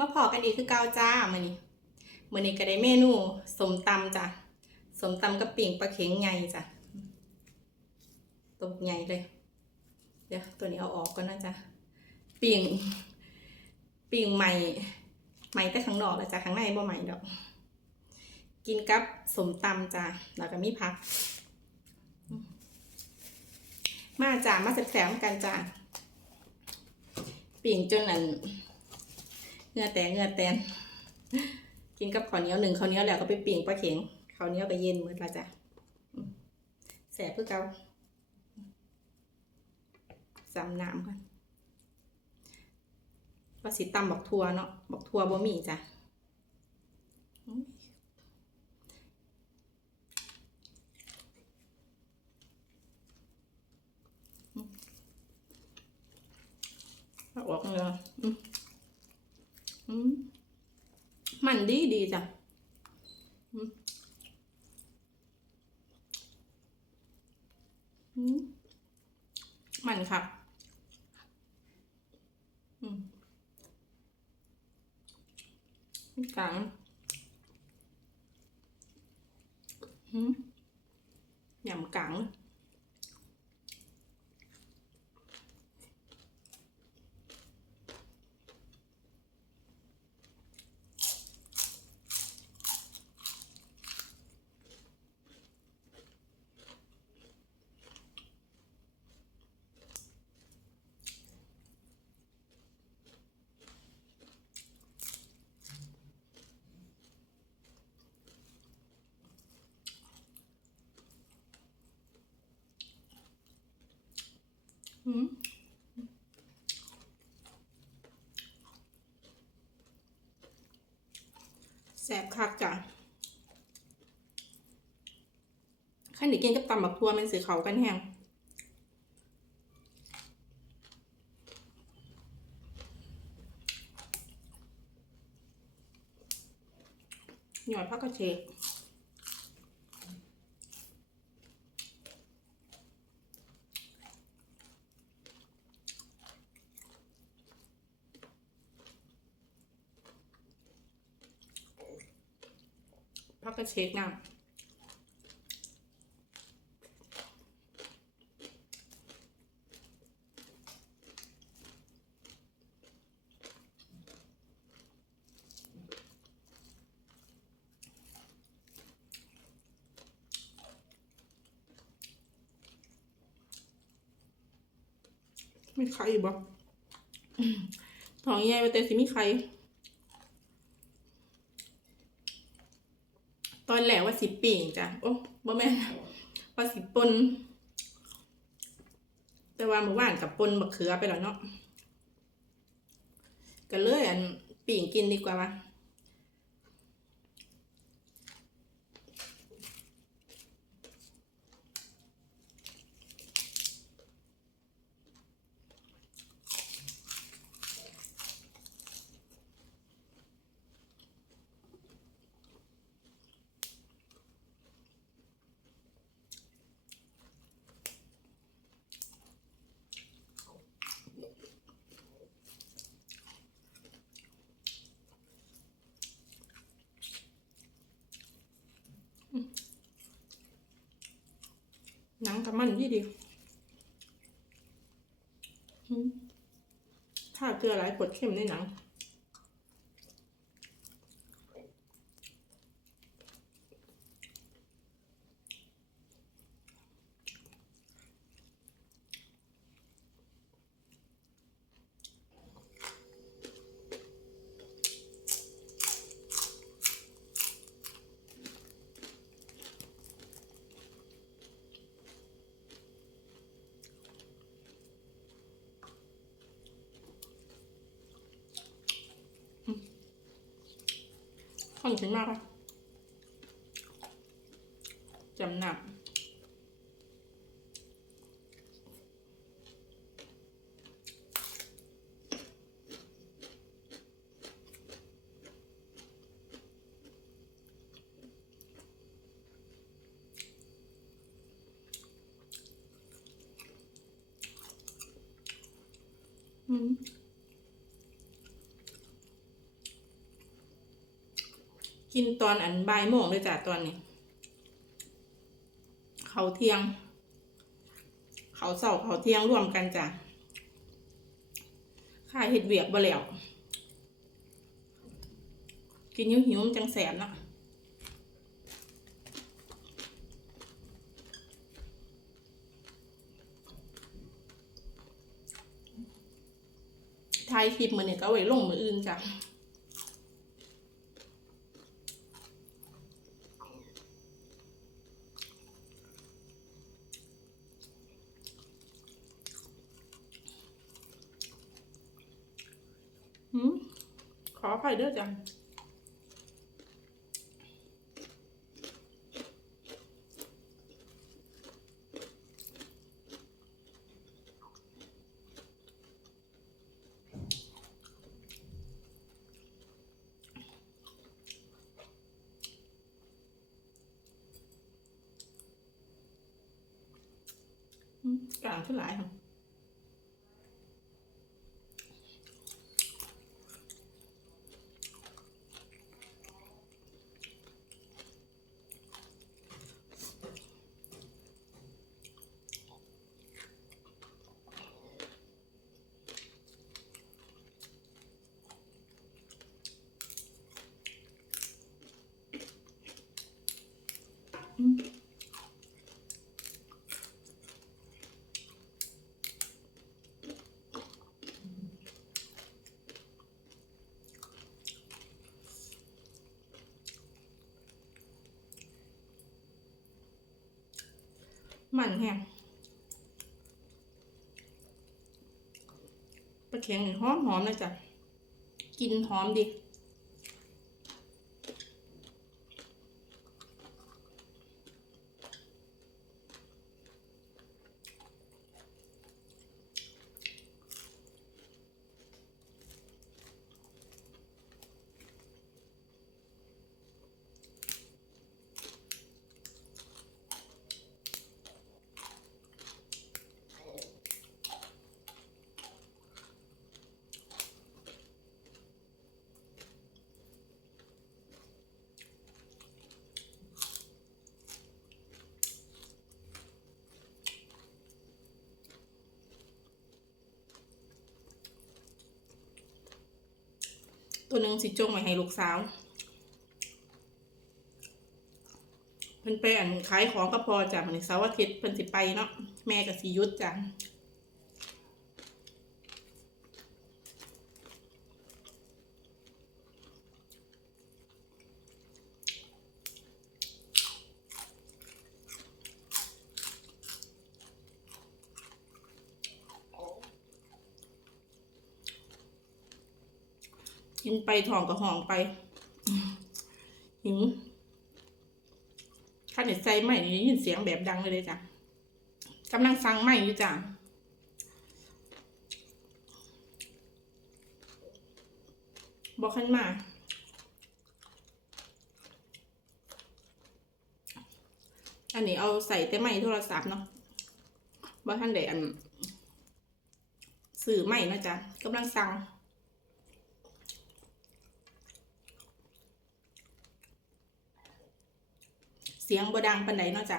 มาพอกันอีกคือเกาจ้ามือนี้มือนี้ก็ได้เมนูสมตำจ้ะสมตำกับปิ่งปลาเข็งใหญ่จ้ะตัวใหญ่เลย เดี๋ยวตัวนี้เอาออกก่อนนะจ๊ะปิ่งปิ่งใหม่ใหม่แต่ข้างนอกแล้วจ้ะข้างในบ่ใหม่ดอก กินกับสมตำจ้ะแล้วก็มีผัก มาจ้ามาแสบๆกันจ้าปิ่งจนอัน เงือแตกเงือแตน กินกับข้าวเหนียวหนึ่งข้าวเหนียวแล้วก็ไปปิ่งปลาเข็งข้าวเหนียวก็เย็นหมืดละจ้ะแสบเพื่อเกาสำน้ำก่อนว่าสิตำบักทัวเนาะบักทัวบ่มีจ้ะอืมเอาออกเลยอืมอืม มันดีดีจ้ะมันครับอืมกลางอืมยำกลาง อืมแสบคักจ้ะขั้นเดี๋ยวกินกับตำบักทัวมันสีเขากันแห้งหยอดผักกระเฉด ผักกระเฉดน้ำมีใครอยู่บ่อืมท้องใหญ่ว่าแต่สิมีใคร ต อนแหละว่าสิปิ่งจ้ะโอ้บ่แม่นว่าสิปนแต่ว่าเมื่อวานกับปนบักเขือไปแล้วเนาะก็เลยอันปิ่งกินดีกว่าวะ หนังกับมันที่ดีถ้าเกลือหลายกดเข้มในหนัง ค่อนข้างมากค่ะจำหนักอืม กินตอนอันบ่ายโมงเลยจ้ะตอนนี้ เขาเที่ยง เขาเสาเขาเที่ยงรวมกันจ้ะค่าเห็ดเวียกบ่แล้ว กินหิวหิวมันจังแสบนะถ่ายคลิปมือเนี่ยก็ไว้ลงมืออื่นจ้ะ หืมข ออภัยเด้อจ้ะอืมกลางขึ้นหลายค่ะ มันแห้งปลาเค็งหอมหอมนะจ๊ะกินหอมดี หนึ่งสิจงไว้ให้ลูกสาวเพิ่นไปอันขายของก็พอจ้ะมันเสาร์อาทิตย์เพิ่นสิไปเนาะแม่กับสิยุดจ้ะ กินไปทองกับห้องไปหิวข้าเด็ดใส่ใหม่นี่ยินเสียงแบบดังเลยเลยจ้ะกำลังฟังใหม่อยู่จ้ะบอกขึ้นมาอันนี้เอาใส่แต่ไม่โทรศัพท์เนาะบ่ท่านเดอันสื่อใหม่นาะจ๊ะกำลังสั่ง เสียงบดังปันไดเนาะจ้ะ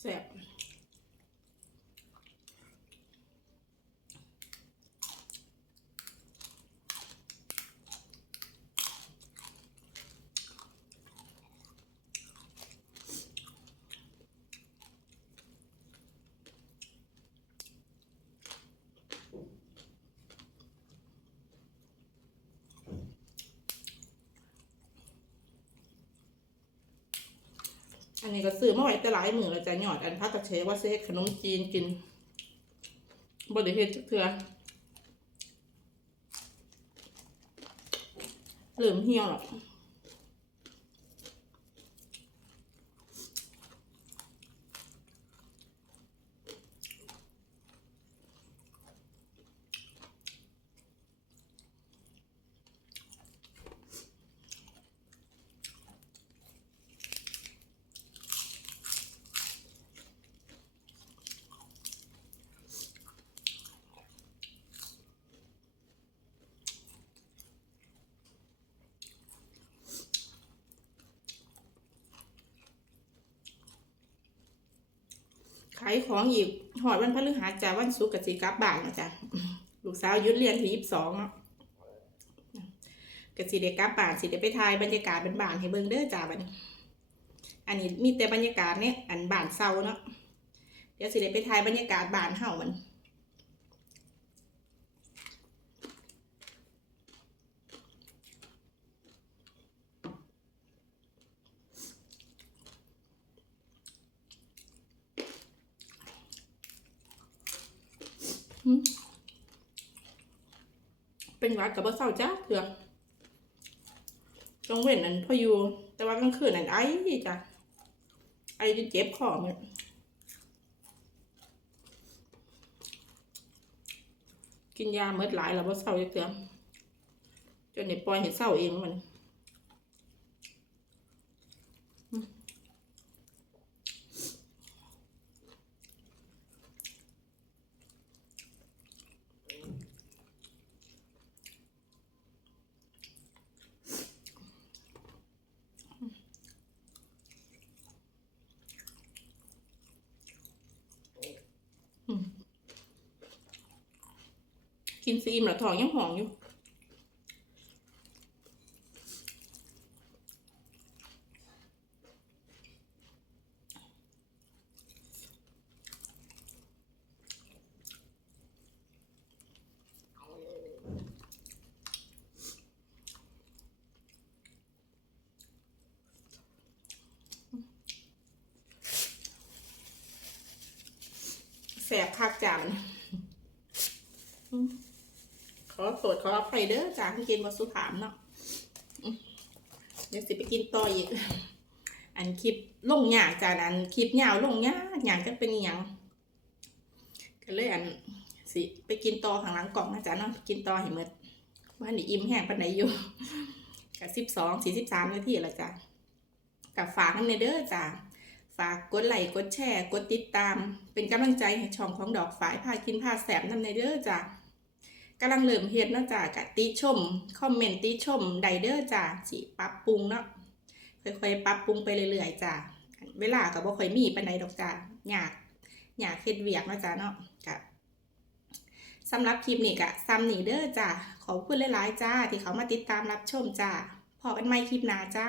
แอันนี้ก็ซื้อมาไว้แต่หลายมือเราจะหยอดอันพักกระเชว่าเซขนมจีนกินบริเฮ็ดจักเถื่อเหลืมเหี่ยวหรอกายของอีกหอดวันพฤหัสจ้าวันศุกร์กับสีกลับบ้านนะจ้ะลูกสาวยุดเรียนที่ยี่สิบสองเนาะกับสีเด็กกลับบ้านสีเด็กไปทายบรรยากาศเป็นบ้านให้เบิ้งเด้อจ้าบันอันนี้มีแต่บรรยากาศเนี่ยอันบ้านเศร้าเนาะเดี๋ยวสีเด็กไปทายบรรยากาศบ้านเฮามัน เป็นวัดกับบ่เศร้าจ้าเถื่อจงเว้นอันพออยู่ แต่ว่ากลางคืนอันไอ้จ้ะไอ้จนเจ็บคอมันกินยาเมื่อหลายแล้วบ่เศร้าจ้าเถื่อจนเด็ปล่อยให้เศร้าเองมัน กินซีมแล้วท้องยังหองอยู่แสบคักจาน ขอโทษขออภัยเด้อจ้าที่กินมาสุภามเนาะเดี๋ยวสิไปกินต่ออีกอันคลิปลงยากจานอันคลิปยาวลงยากยากจะเป็นอย่างก็เลยอันสิไปกินต่อข้างหลังกล่องนะจ๊ะเนาะไปกินต่อให้หมดว่านี่อิ่มแห้งปนไหนอยู่กับสิบสองสี่สิบสามนาทีล้วจ้ะกับฝากน้ำในเด้อจ้าฝากกดไลค์กดแชร์ กดติดตาม เป็นกำลังใจให้ช่องของดอกฝายพากินพาแสบนำในเด้อจ้ะ กำลังเริ่มเฮ็ดเนาะจ้ะกะติชม คอมเมนต์ติชมไดเด้อจ้ะสิปรับปรุงเนาะค่อยๆปรับปรุงไปเรื่อยๆจ้ะเวลาก็บ่ค่อยมีปานใดดอกจ้ะยากอยากเฮ็ดเวียกเนาะจ้ะเนาะกะสำหรับคลิปนี้กะซ้ำนี่เด้อจ้ะขอบคุณหลายๆจ้าที่เขามาติดตามรับชมจ้ะพอกันใหม่คลิปหน้าจ้า